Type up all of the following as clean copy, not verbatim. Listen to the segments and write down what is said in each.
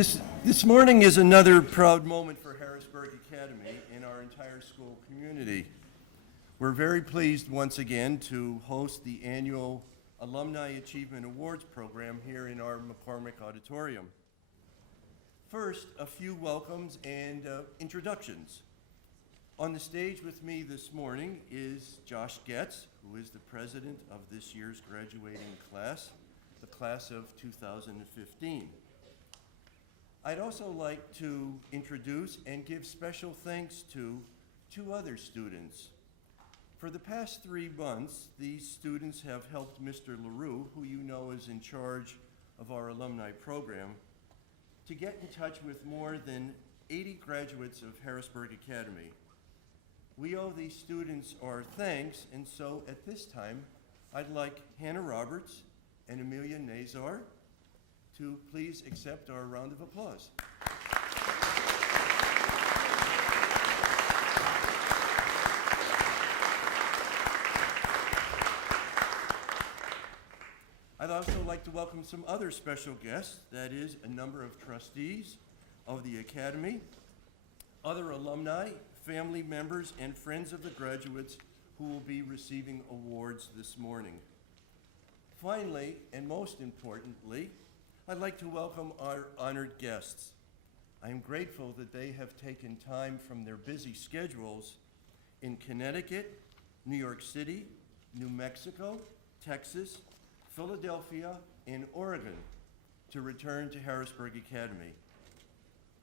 This morning is another proud moment for Harrisburg Academy and our entire school community. We're very pleased once again to host the annual Alumni Achievement Awards program here in our McCormick Auditorium. First, a few welcomes and introductions. On the stage with me this morning is Josh Getz, who is the president of this year's graduating class, the class of 2015. I'd also like to introduce and give special thanks to two other students. For the past 3 months, these students have helped Mr. LaRue, who you know is in charge of our alumni program, to get in touch with more than 80 graduates of Harrisburg Academy. We owe these students our thanks, and so at this time, I'd like Hannah Roberts and Amelia Nazar to please accept our round of applause. I'd also like to welcome some other special guests, that is, a number of trustees of the Academy, other alumni, family members, and friends of the graduates who will be receiving awards this morning. Finally, and most importantly, I'd like to welcome our honored guests. I am grateful that they have taken time from their busy schedules in Connecticut, New York City, New Mexico, Texas, Philadelphia, and Oregon to return to Harrisburg Academy.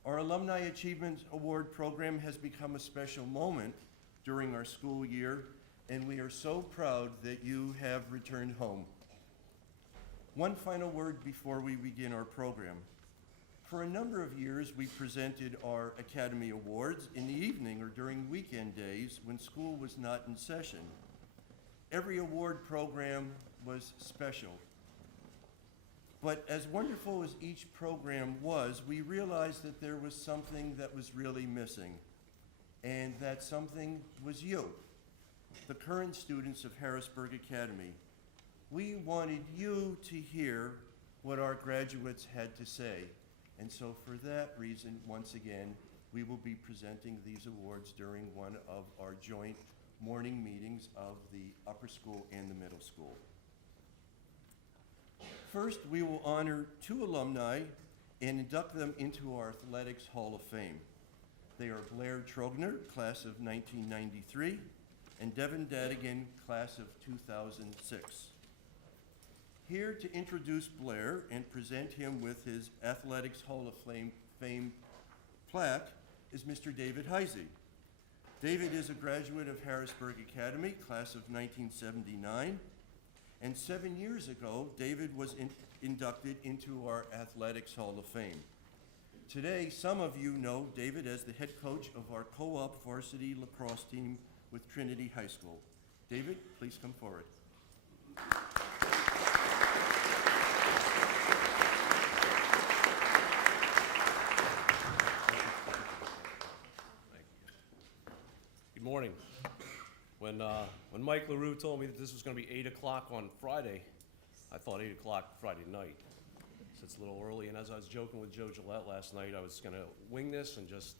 Our Alumni Achievement Award program has become a special moment during our school year, and we are so proud that you have returned home. One final word before we begin our program. For a number of years, we presented our Academy Awards in the evening or during weekend days when school was not in session. Every award program was special. But as wonderful as each program was, we realized that there was something that was really missing, and that something was you, the current students of Harrisburg Academy. We wanted you to hear what our graduates had to say. And so for that reason, once again, we will be presenting these awards during one of our joint morning meetings of the upper school and the middle school. First, we will honor 2 alumni and induct them into our Athletics Hall of Fame. They are Blair Trogner, class of 1993, and Devin Dadigan, class of 2006. Here to introduce Blair and present him with his Athletics Hall of Fame plaque is Mr. David Heisey. David is a graduate of Harrisburg Academy, class of 1979, and 7 years ago, David was inducted into our Athletics Hall of Fame. Today, some of you know David as the head coach of our co-op varsity lacrosse team with Trinity High School. David, please come forward. Good morning. When Mike LaRue told me that this was going to be 8 o'clock on Friday, I thought 8 o'clock Friday night. So it's a little early, and as I was joking with Joe Gillette last night, I was going to wing this and just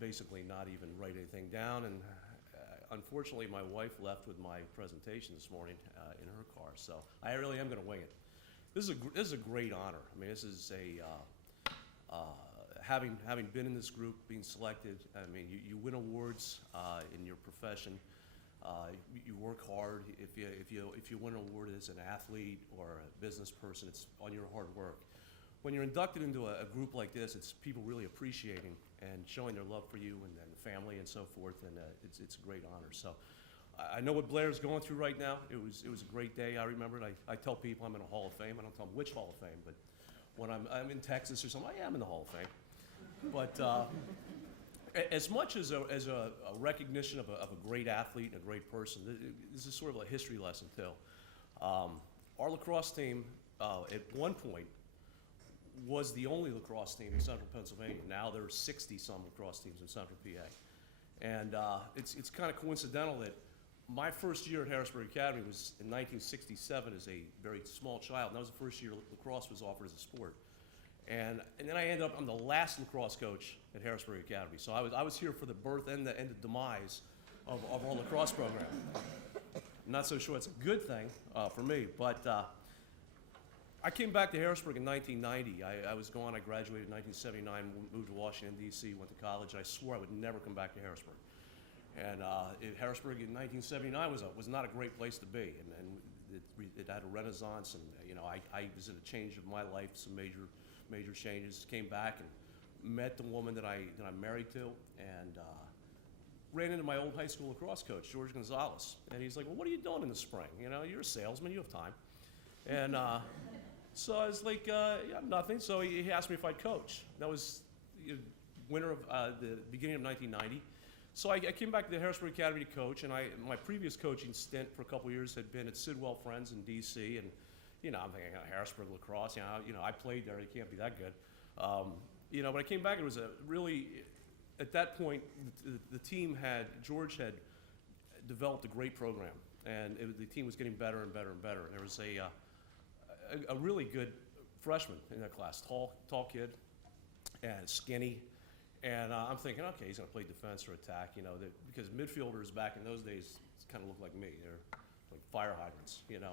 basically not even write anything down. And unfortunately, my wife left with my presentation this morning in her car, so I really am going to wing it. This is a great honor. I mean, this is having been in this group, being selected, I mean, you win awards in your profession. You work hard. If you win an award as an athlete or a business person, it's on your hard work. When you're inducted into a group like this, it's people really appreciating and showing their love for you and the family and so forth, and it's a great honor. So I know what Blair's going through right now. It was a great day. I remember it. I tell people I'm in a Hall of Fame. I don't tell them which Hall of Fame, but when I'm in Texas or something, I am in the Hall of Fame. But as much as a recognition of a great athlete and a great person, this is sort of a history lesson too. Our lacrosse team at one point was the only lacrosse team in central Pennsylvania. Now there are 60-some lacrosse teams in central PA. And it's kind of coincidental that my first year at Harrisburg Academy was in 1967 as a very small child. And that was the first year lacrosse was offered as a sport. And then I ended up, I'm the last lacrosse coach at Harrisburg Academy. So I was here for the birth and the demise of our lacrosse program. I'm not so sure it's a good thing for me, but I came back to Harrisburg in 1990. I was gone, I graduated in 1979, moved to Washington, D.C., went to college. I swore I would never come back to Harrisburg. And Harrisburg in 1979 was not a great place to be, and it had a renaissance, and I was in a change of my life, some major changes. Came back and met the woman that I'm married to, and ran into my old high school lacrosse coach, George Gonzalez, and he's like, "Well, what are you doing in the spring? You're a salesman, you have time." And so I was like, "Yeah, nothing." So he asked me if I'd coach. That was winter of the beginning of 1990. So I came back to the Harrisburg Academy to coach, and my previous coaching stint for a couple of years had been at Sidwell Friends in D.C., and I'm thinking, Harrisburg lacrosse, I played there, it can't be that good. But I came back, it was a really, at that point, George had developed a great program, and the team was getting better and better and better. And there was a really good freshman in that class, tall kid, and skinny. And I'm thinking, okay, he's going to play defense or attack, because midfielders back in those days kind of looked like me. They're like fire hydrants, and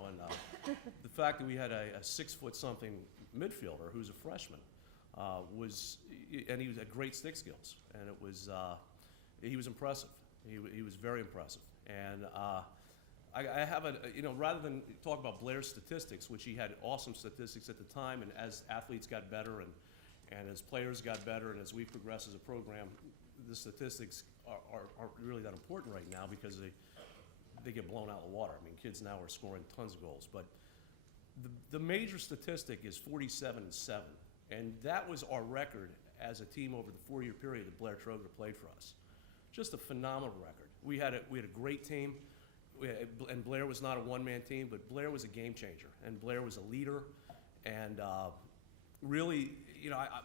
the fact that we had a 6-foot-something midfielder who's a freshman and he had great stick skills, and he was impressive. He was very impressive. And I have rather than talk about Blair's statistics, which he had awesome statistics at the time, and as athletes got better and as players got better and as we progressed as a program, the statistics aren't really that important right now because they get blown out of the water. I mean, kids now are scoring tons of goals. But the major statistic is 47-7. And that was our record as a team over the 4-year period that Blair Trogner played for us. Just a phenomenal record. We had a great team, and Blair was not a one-man team, but Blair was a game changer, and Blair was a leader. And really,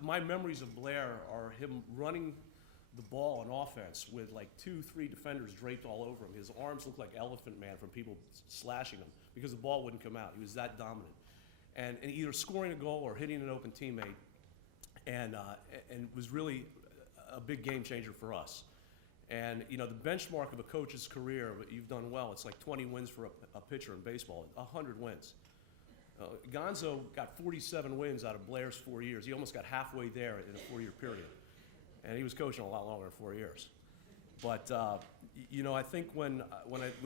my memories of Blair are him running the ball on offense with like 2-3 defenders draped all over him. His arms looked like Elephant Man from people slashing him because the ball wouldn't come out. He was that dominant. And either scoring a goal or hitting an open teammate, and was really a big game changer for us. And the benchmark of a coach's career, but you've done well, it's like 20 wins for a pitcher in baseball, 100 wins. Gonzo got 47 wins out of Blair's 4 years. He almost got halfway there in a 4-year period. And he was coaching a lot longer than 4 years. But I think when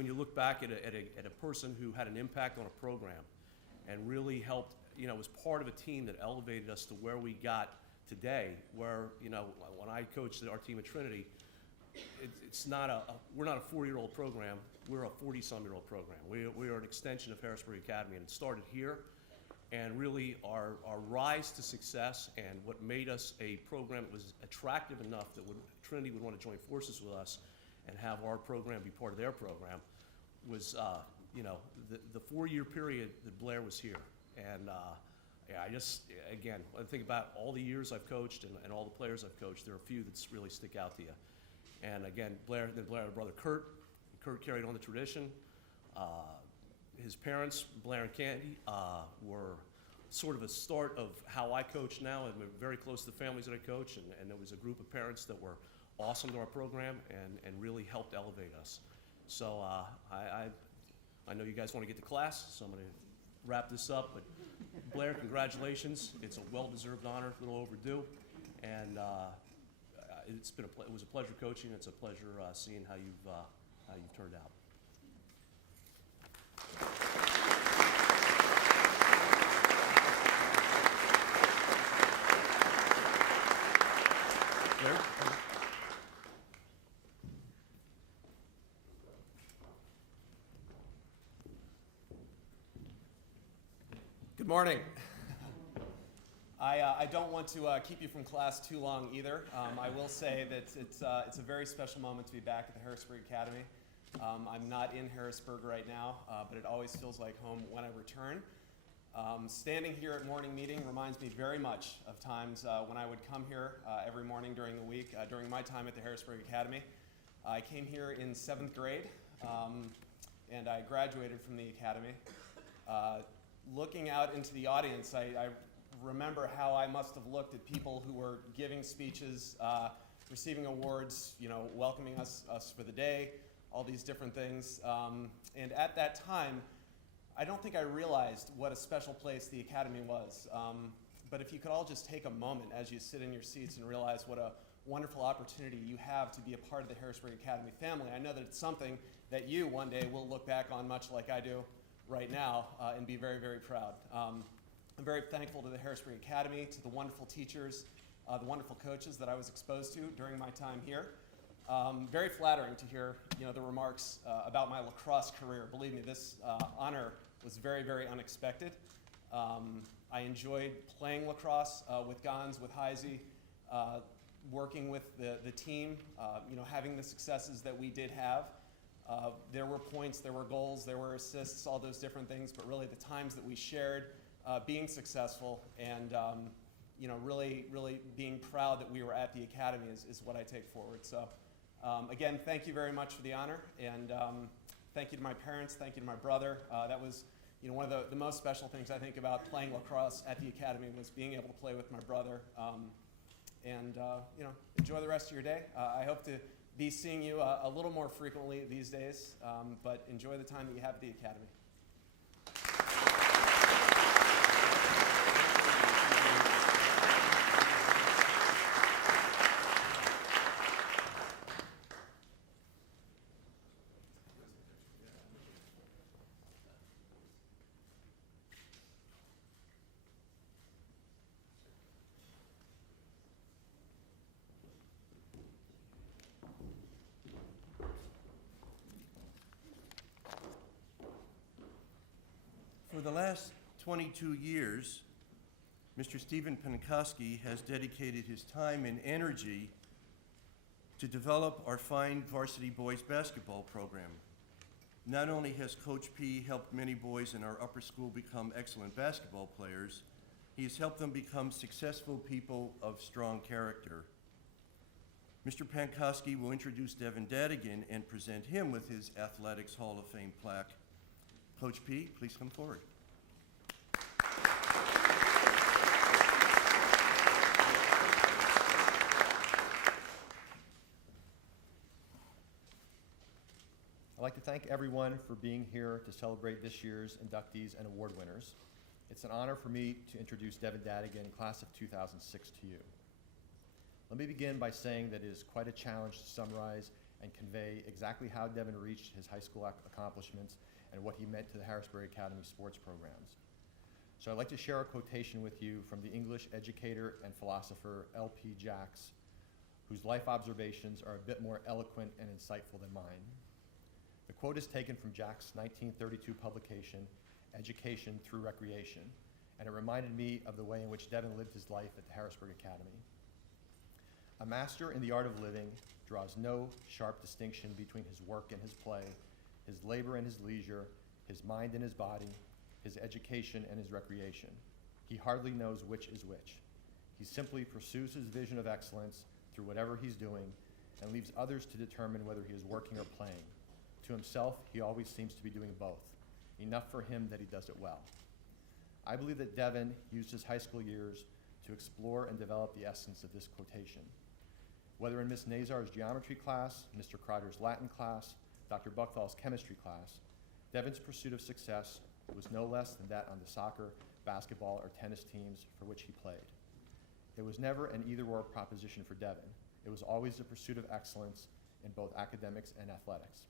you look back at a person who had an impact on a program and really helped, was part of a team that elevated us to where we got today, where when I coached our team at Trinity, we're not a 4-year-old program, we're a 40-some-year-old program. We are an extension of Harrisburg Academy, and it started here. And really our rise to success and what made us a program that was attractive enough that Trinity would want to join forces with us and have our program be part of their program was the 4-year period that Blair was here. And again, I think about all the years I've coached and all the players I've coached, there are a few that really stick out to you. And again, Blair had a brother, Kurt. Kurt carried on the tradition. His parents, Blair and Candy, were sort of a start of how I coach now, and we're very close to the families that I coach, and there was a group of parents that were awesome to our program and really helped elevate us. So I know you guys want to get to class, so I'm going to wrap this up, but Blair, congratulations. It's a well-deserved honor, a little overdue, and it was a pleasure coaching. It's a pleasure seeing how you've turned out. Blair? Good morning. I don't want to keep you from class too long either. I will say that it's a very special moment to be back at the Harrisburg Academy. I'm not in Harrisburg right now, but it always feels like home when I return. Standing here at morning meeting reminds me very much of times when I would come here every morning during the week, during my time at the Harrisburg Academy. I came here in 7th grade, and I graduated from the academy. Looking out into the audience, I remember how I must have looked at people who were giving speeches, receiving awards, welcoming us for the day, all these different things. And at that time, I don't think I realized what a special place the Academy was. But if you could all just take a moment as you sit in your seats and realize what a wonderful opportunity you have to be a part of the Harrisburg Academy family, I know that it's something that you one day will look back on much like I do right now and be very, very proud. I'm very thankful to the Harrisburg Academy, to the wonderful teachers, the wonderful coaches that I was exposed to during my time here. Very flattering to hear the remarks about my lacrosse career. Believe me, this honor was very, very unexpected. I enjoyed playing lacrosse with Gons, with Heisey, working with the team, having the successes that we did have. There were points, there were goals, there were assists, all those different things, but really the times that we shared being successful and really, really being proud that we were at the Academy is what I take forward. So again, thank you very much for the honor, and thank you to my parents, thank you to my brother. That was one of the most special things I think about playing lacrosse at the Academy was being able to play with my brother. Enjoy the rest of your day. I hope to be seeing you a little more frequently these days, but enjoy the time that you have at the Academy. For the last 22 years, Mr. Stephen Pankowski has dedicated his time and energy to develop our fine varsity boys basketball program. Not only has Coach P helped many boys in our upper school become excellent basketball players, he has helped them become successful people of strong character. Mr. Pankowski will introduce Devin Dadigan and present him with his Athletics Hall of Fame plaque. Coach P, please come forward. I'd like to thank everyone for being here to celebrate this year's inductees and award winners. It's an honor for me to introduce Devin Dadigan, class of 2006, to you. Let me begin by saying that it is quite a challenge to summarize and convey exactly how Devin reached his high school accomplishments and what he meant to the Harrisburg Academy sports programs. So I'd like to share a quotation with you from the English educator and philosopher L.P. Jacks, whose life observations are a bit more eloquent and insightful than mine. The quote is taken from Jacks' 1932 publication, Education Through Recreation, and it reminded me of the way in which Devin lived his life at the Harrisburg Academy. A master in the art of living draws no sharp distinction between his work and his play, his labor and his leisure, his mind and his body, his education and his recreation. He hardly knows which is which. He simply pursues his vision of excellence through whatever he's doing and leaves others to determine whether he is working or playing. To himself, he always seems to be doing both. Enough for him that he does it well. I believe that Devin used his high school years to explore and develop the essence of this quotation. Whether in Miss Nazar's geometry class, Mr. Crowder's Latin class, Dr. Buchthal's chemistry class, Devin's pursuit of success was no less than that on the soccer, basketball, or tennis teams for which he played. It was never an either-or proposition for Devin. It was always the pursuit of excellence in both academics and athletics.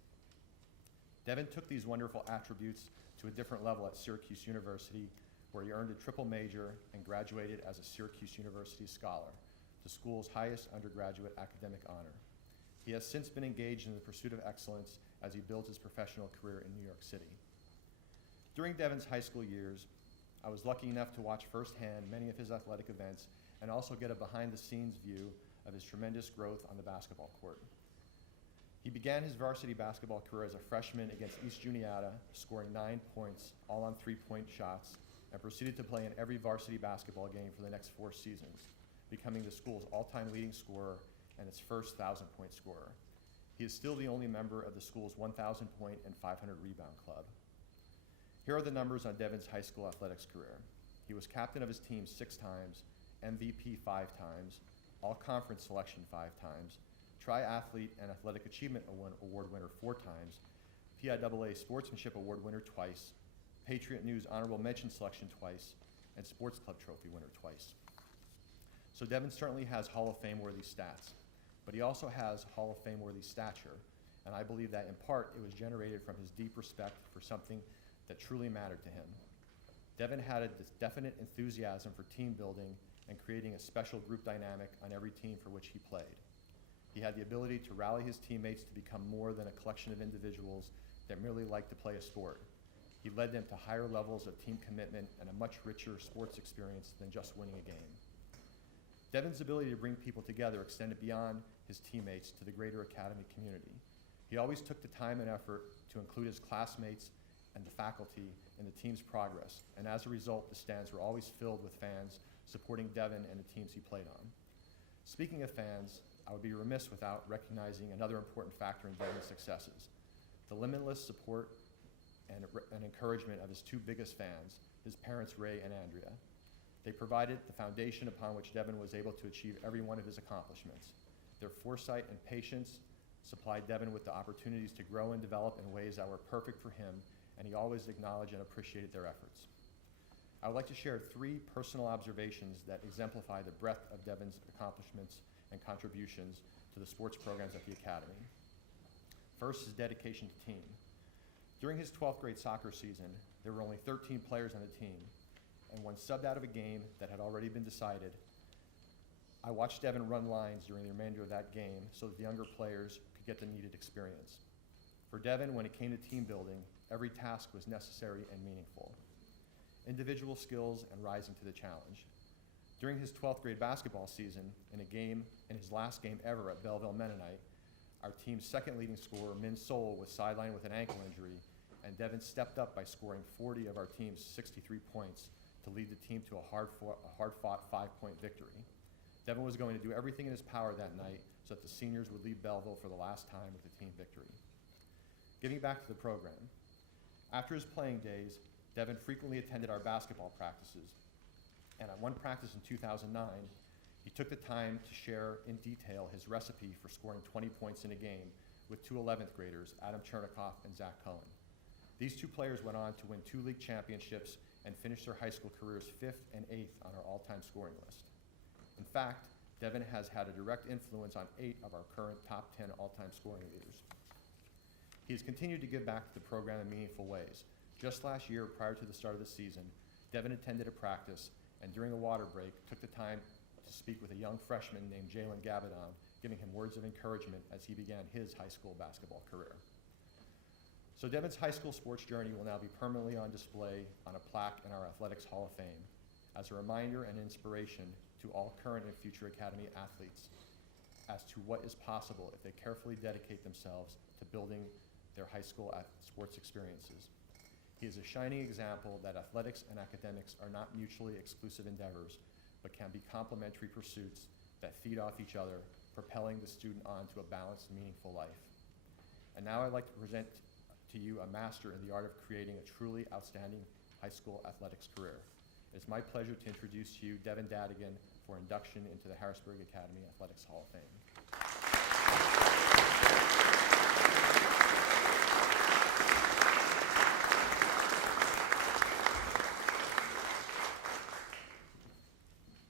Devin took these wonderful attributes to a different level at Syracuse University, where he earned a triple major and graduated as a Syracuse University Scholar, the school's highest undergraduate academic honor. He has since been engaged in the pursuit of excellence as he builds his professional career in New York City. During Devin's high school years, I was lucky enough to watch firsthand many of his athletic events and also get a behind-the-scenes view of his tremendous growth on the basketball court. He began his varsity basketball career as a freshman against East Juniata, scoring 9 points, all on three-point shots, and proceeded to play in every varsity basketball game for the next 4 seasons, becoming the school's all-time leading scorer and its first 1,000-point scorer. He is still the only member of the school's 1,000-point and 500-rebound club. Here are the numbers on Devin's high school athletics career. He was captain of his team 6 times, MVP 5 times, all-conference selection 5 times, triathlete and athletic achievement award winner 4 times, PIAA sportsmanship award winner twice, Patriot News honorable mention selection twice, and sports club trophy winner twice. So Devin certainly has Hall of Fame worthy stats, but he also has Hall of Fame worthy stature, and I believe that in part it was generated from his deep respect for something that truly mattered to him. Devin had a definite enthusiasm for team building and creating a special group dynamic on every team for which he played. He had the ability to rally his teammates to become more than a collection of individuals that merely liked to play a sport. He led them to higher levels of team commitment and a much richer sports experience than just winning a game. Devin's ability to bring people together extended beyond his teammates to the greater academy community. He always took the time and effort to include his classmates and the faculty in the team's progress, and as a result, the stands were always filled with fans supporting Devin and the teams he played on. Speaking of fans, I would be remiss without recognizing another important factor in Devin's successes: the limitless support and encouragement of his 2 biggest fans, his parents Ray and Andrea. They provided the foundation upon which Devin was able to achieve every one of his accomplishments. Their foresight and patience supplied Devin with the opportunities to grow and develop in ways that were perfect for him, and he always acknowledged and appreciated their efforts. I would like to share 3 personal observations that exemplify the breadth of Devin's accomplishments and contributions to the sports programs at the Academy. First, his dedication to team. During his 12th grade soccer season, there were only 13 players on the team, and when subbed out of a game that had already been decided, I watched Devin run lines during the remainder of that game so that the younger players could get the needed experience. For Devin, when it came to team building, every task was necessary and meaningful. Individual skills and rising to the challenge. During his 12th grade basketball season, in his last game ever at Belleville Mennonite, our team's second leading scorer, Min Sol, was sidelined with an ankle injury, and Devin stepped up by scoring 40 of our team's 63 points to lead the team to a hard-fought 5-point victory. Devin was going to do everything in his power that night so that the seniors would leave Belleville for the last time with a team victory. Getting back to the program, after his playing days, Devin frequently attended our basketball practices, and at one practice in 2009, he took the time to share in detail his recipe for scoring 20 points in a game with 2 11th graders, Adam Chernikoff and Zach Cohen. These 2 players went on to win 2 league championships and finish their high school careers 5th and 8th on our all-time scoring list. In fact, Devin has had a direct influence on 8 of our current top 10 all-time scoring leaders. He has continued to give back to the program in meaningful ways. Just last year, prior to the start of the season, Devin attended a practice and during a water break took the time to speak with a young freshman named Jalen Gabadon, giving him words of encouragement as he began his high school basketball career. So Devin's high school sports journey will now be permanently on display on a plaque in our Athletics Hall of Fame as a reminder and inspiration to all current and future Academy athletes as to what is possible if they carefully dedicate themselves to building their high school sports experiences. He is a shining example that athletics and academics are not mutually exclusive endeavors, but can be complementary pursuits that feed off each other, propelling the student on to a balanced, meaningful life. And now I'd like to present to you a master in the art of creating a truly outstanding high school athletics career. It's my pleasure to introduce to you Devin Dadigan for induction into the Harrisburg Academy Athletics Hall of Fame.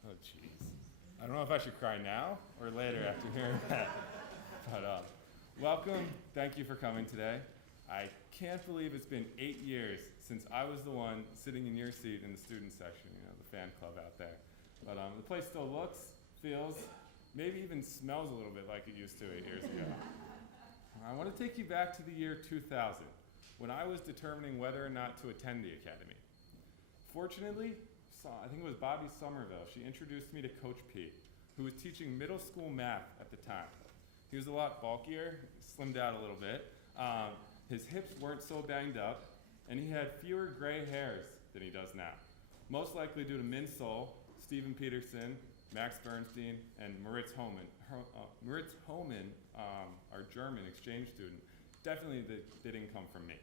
Oh, jeez. I don't know if I should cry now or later after hearing that. But welcome. Thank you for coming today. I can't believe it's been 8 years since I was the one sitting in your seat in the student section, you know, the fan club out there. But the place still looks, feels, maybe even smells a little bit like it used to 8 years ago. I want to take you back to the year 2000, when I was determining whether or not to attend the academy. Fortunately, I think it was Bobby Somerville, she introduced me to Coach P, who was teaching middle school math at the time. He was a lot bulkier, slimmed out a little bit. His hips weren't so banged up, and he had fewer gray hairs than he does now. Most likely due to Min Sol, Steven Peterson, Max Bernstein, and Moritz Hohmann. Moritz Hohmann, our German exchange student, definitely they didn't come from me.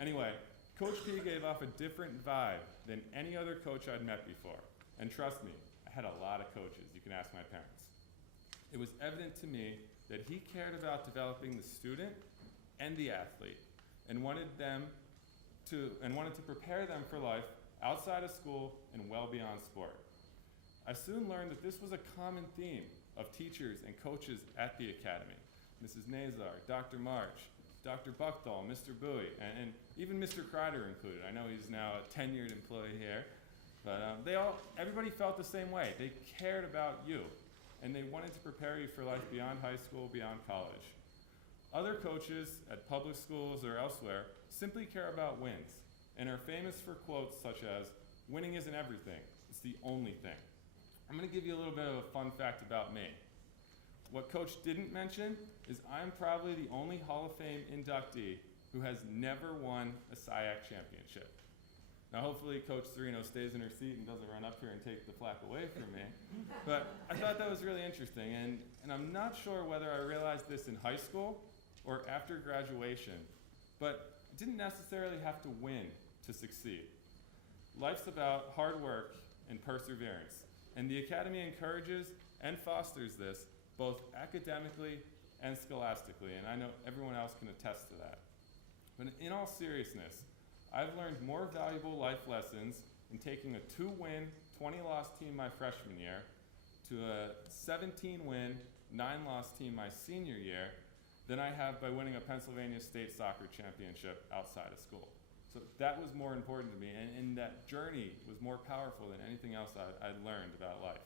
Anyway, Coach P gave off a different vibe than any other coach I'd met before. And trust me, I had a lot of coaches. You can ask my parents. It was evident to me that he cared about developing the student and the athlete and wanted to prepare them for life outside of school and well beyond sport. I soon learned that this was a common theme of teachers and coaches at the Academy. Mrs. Nazar, Dr. March, Dr. Buckdahl, Mr. Bowie, and even Mr. Kreider included. I know he's now a tenured employee here, but everybody felt the same way. They cared about you, and they wanted to prepare you for life beyond high school, beyond college. Other coaches at public schools or elsewhere simply care about wins and are famous for quotes such as, "Winning isn't everything, it's the only thing." I'm going to give you a little bit of a fun fact about me. What Coach didn't mention is I'm probably the only Hall of Fame inductee who has never won a SIAC championship. Now hopefully Coach Serino stays in her seat and doesn't run up here and take the flack away from me. But I thought that was really interesting, and I'm not sure whether I realized this in high school or after graduation, but I didn't necessarily have to win to succeed. Life's about hard work and perseverance, and the Academy encourages and fosters this both academically and scholastically, and I know everyone else can attest to that. But in all seriousness, I've learned more valuable life lessons in taking a 2-win, 20-loss team my freshman year to a 17-win, 9-loss team my senior year than I have by winning a Pennsylvania State soccer championship outside of school. So that was more important to me, and that journey was more powerful than anything else I'd learned about life.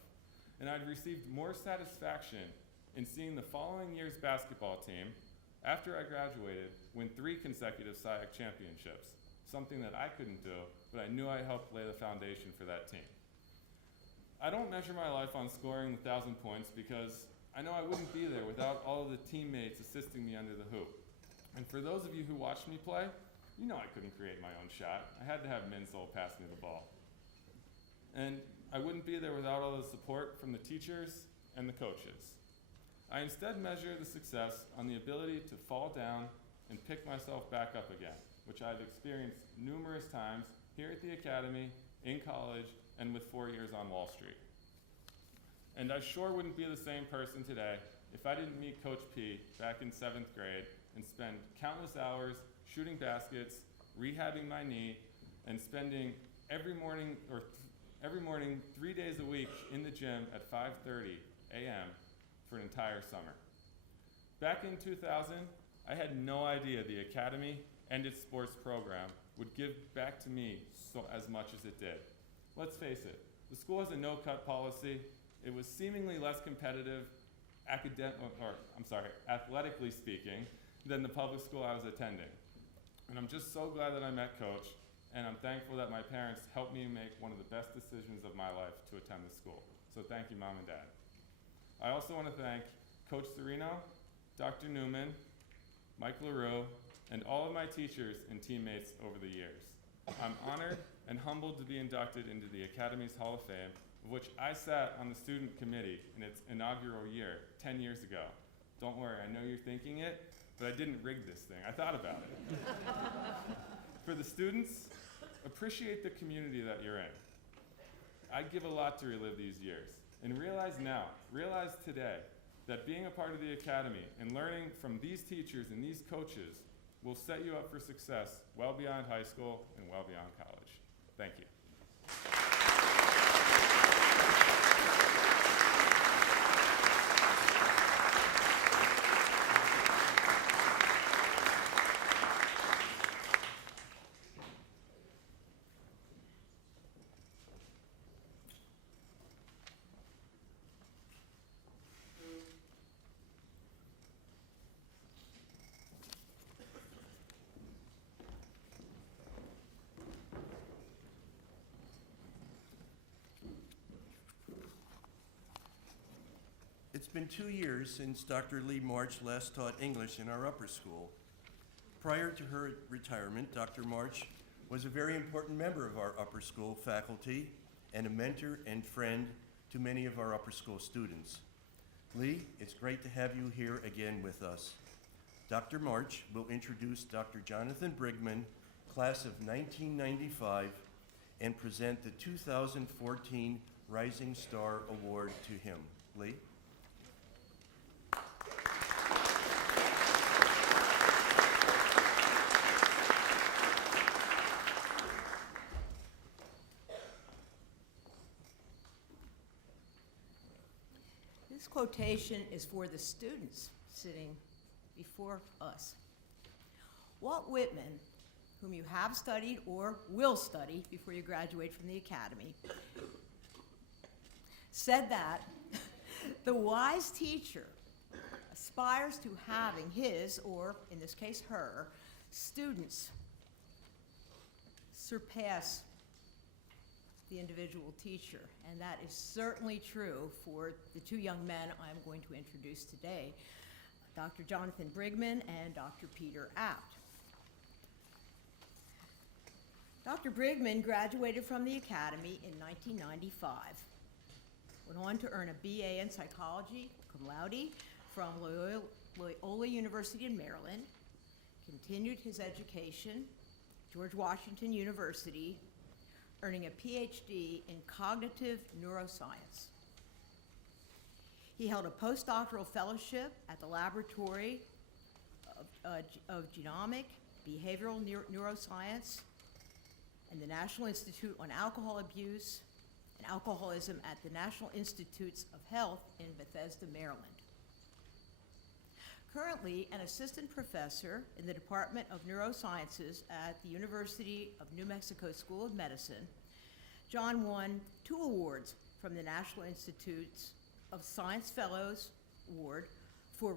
And I'd received more satisfaction in seeing the following year's basketball team, after I graduated, win 3 consecutive SIAC championships, something that I couldn't do, but I knew I helped lay the foundation for that team. I don't measure my life on scoring 1,000 points because I know I wouldn't be there without all of the teammates assisting me under the hoop. And for those of you who watched me play, you know I couldn't create my own shot. I had to have Minsole pass me the ball. And I wouldn't be there without all the support from the teachers and the coaches. I instead measure the success on the ability to fall down and pick myself back up again, which I've experienced numerous times here at the Academy, in college, and with 4 years on Wall Street. And I sure wouldn't be the same person today if I didn't meet Coach P back in 7th grade and spend countless hours shooting baskets, rehabbing my knee, and spending every morning 3 days a week in the gym at 5:30 a.m. for an entire summer. Back in 2000, I had no idea the Academy and its sports program would give back to me as much as it did. Let's face it, the school has a no-cut policy. It was seemingly less competitive, athletically speaking, than the public school I was attending. And I'm just so glad that I met Coach, and I'm thankful that my parents helped me make one of the best decisions of my life to attend the school. So thank you, Mom and Dad. I also want to thank Coach Serino, Dr. Newman, Mike LaRue, and all of my teachers and teammates over the years. I'm honored and humbled to be inducted into the Academy's Hall of Fame, of which I sat on the student committee in its inaugural year 10 years ago. Don't worry, I know you're thinking it, but I didn't rig this thing. I thought about it. For the students, appreciate the community that you're in. I give a lot to relive these years, and realize today, that being a part of the Academy and learning from these teachers and these coaches will set you up for success well beyond high school and well beyond college. Thank you. It's been 2 years since Dr. Lee March last taught English in our upper school. Prior to her retirement, Dr. March was a very important member of our upper school faculty and a mentor and friend to many of our upper school students. Lee, it's great to have you here again with us. Dr. March will introduce Dr. Jonathan Brigman, class of 1995 and present the 2014 Rising Star Award to him. Lee? This quotation is for the students sitting before us. Walt Whitman, whom you have studied or will study before you graduate from the academy, said that the wise teacher aspires to having his, or in this case her, students surpass the individual teacher. And that is certainly true for the two young men I'm going to introduce today, Dr. Jonathan Brigman and Dr. Peter Apt. Dr. Brigman graduated from the Academy in 1995, went on to earn a BA in psychology, cum laude, from Loyola University in Maryland, continued his education, George Washington University, earning a PhD in cognitive neuroscience. He held a postdoctoral fellowship at the Laboratory of Genomic Behavioral Neuroscience and the National Institute on Alcohol Abuse and Alcoholism at the National Institutes of Health in Bethesda, Maryland. Currently an assistant professor in the Department of Neurosciences at the University of New Mexico School of Medicine, John won 2 awards from the National Institutes of Science Fellows Award for